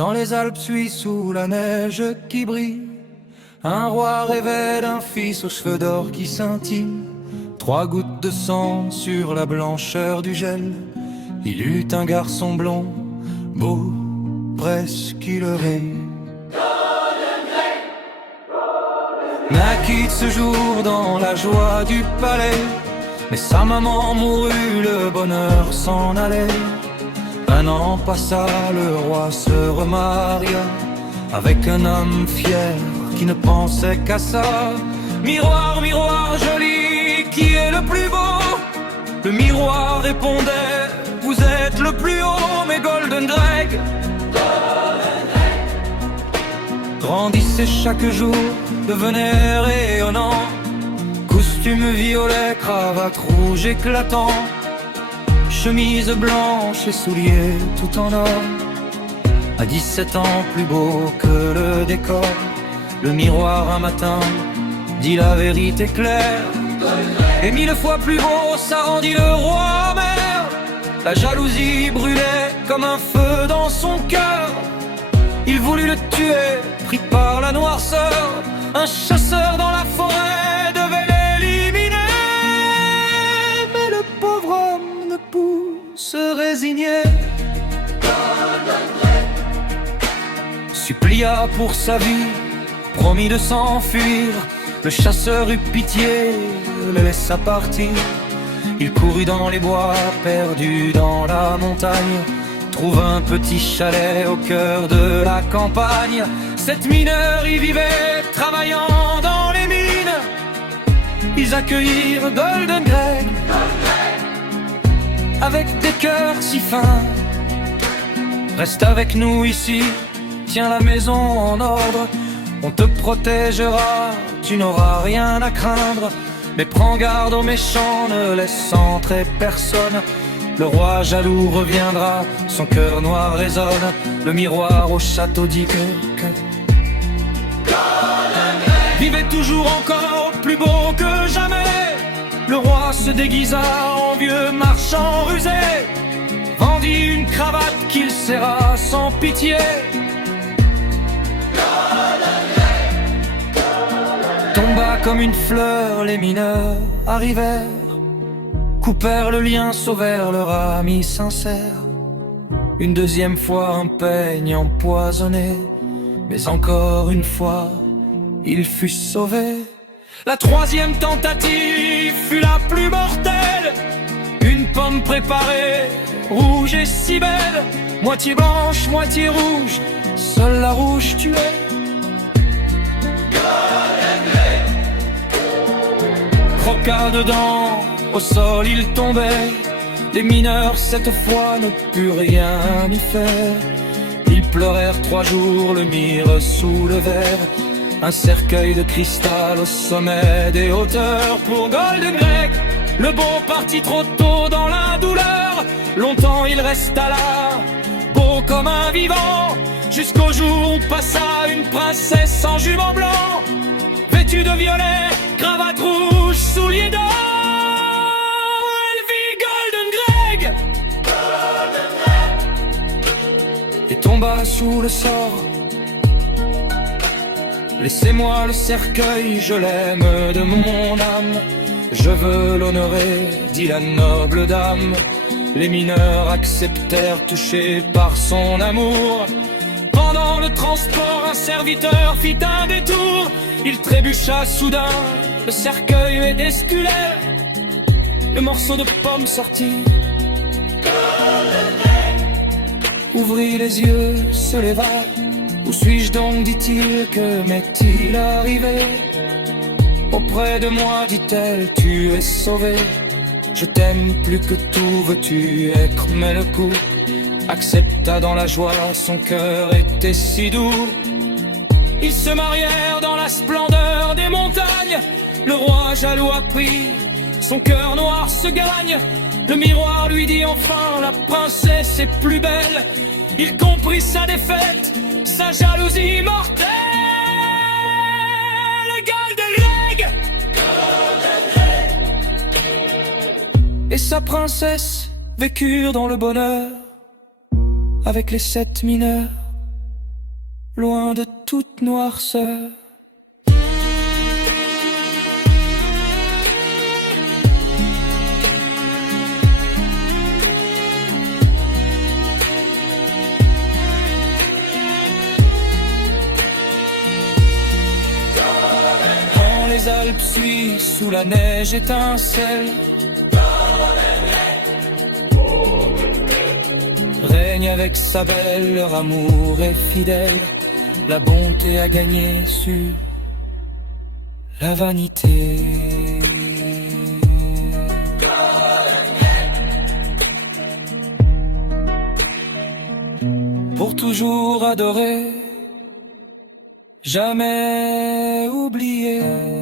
Dans les Alpes suisses sous la neige qui brille, un roi rêvait d'un fils aux cheveux d'or qui scintillent. 3 gouttes de sang sur la blancheur du gel. Il eut un garçon blond, beau, presque leurré. Naquit ce jour dans la joie du palais, mais sa maman mourut, le bonheur s'en allait. 1 an passa, le roi se remaria avec un homme fier qui ne pensait qu'à ça. Miroir, miroir joli, qui est le plus beau? Le miroir répondait, vous êtes le plus haut, mes Golden Greg. Grandissait chaque jour, devenait rayonnant. Costume violet, cravate rouge éclatant, chemise blanche et souliers tout en or. À 17 ans, plus beau que le décor. Le miroir un matin dit la vérité claire, et 1000 fois plus beau, ça rendit le roi amer. La jalousie brûlait comme un feu dans son cœur. Il voulut le tuer, pris par la noirceur. Un chasseur dans la forêt devait l'éliminer, mais le pauvre homme ne put se résigner. Supplia pour sa vie, promit de s'enfuir. Le chasseur eut pitié, le laissa partir. Il courut dans les bois, perdu dans la montagne. Trouve un petit chalet au cœur de la campagne. 7 mineurs y vivaient, travaillant dans les mines. Ils accueillirent Golden Greg avec des cœurs si fins. Reste avec nous ici, tiens la maison en ordre. On te protégera, tu n'auras rien à craindre. Mais prends garde aux méchants, ne laisse entrer personne. Le roi jaloux reviendra, son cœur noir résonne. Le miroir au château dit que vivait toujours encore plus beau que jamais. Le roi se déguisa en vieux marchand rusé, vendit une cravate qu'il serra sans pitié. Tomba comme une fleur, les mineurs arrivèrent, coupèrent le lien, sauvèrent leur ami sincère. Une deuxième fois un peigne empoisonné, mais encore une fois il fut sauvé. La 3e tentative fut la plus mortelle. Une pomme préparée, rouge et si belle, moitié blanche, moitié rouge, seule la rouge tuait. Croqua dedans, au sol il tombait. Les mineurs cette fois ne purent rien y faire. Ils pleurèrent 3 jours, le mire sous le verre. Un cercueil de cristal au sommet des hauteurs. Pour Golden Greg, le beau partit trop tôt dans la douleur. Longtemps il resta là, beau comme un vivant, jusqu'au jour où passa une princesse en jument blanc, vêtue de violet, cravate rouge, souliers d'or. Elle vit Golden Greg et tomba sous le sort. Laissez-moi le cercueil, je l'aime de mon âme. Je veux l'honorer, dit la noble dame. Les mineurs acceptèrent, touchés par son amour. Pendant le transport, un serviteur fit un détour. Il trébucha soudain, le cercueil était sculaire. Le morceau de pomme sortit, ouvrit les yeux, se leva. Où suis-je donc, dit-il, que m'est-il arrivé? Auprès de moi, dit-elle, tu es sauvé. Je t'aime plus que tout, veux-tu être mais le coup? Accepta dans la joie, son cœur était si doux. Ils se marièrent dans la splendeur des montagnes. Le roi jaloux apprit, son cœur noir se gagne. Le miroir lui dit enfin, la princesse est plus belle. Il comprit sa défaite, sa jalousie mortelle. Et sa princesse vécurent dans le bonheur avec les 7 mineurs loin de toute noirceur. Quand les Alpes suisses où la neige étincelle, règne avec sa belle, leur amour est fidèle. La bonté a gagné sur la vanité. Pour toujours adorer, jamais oublier.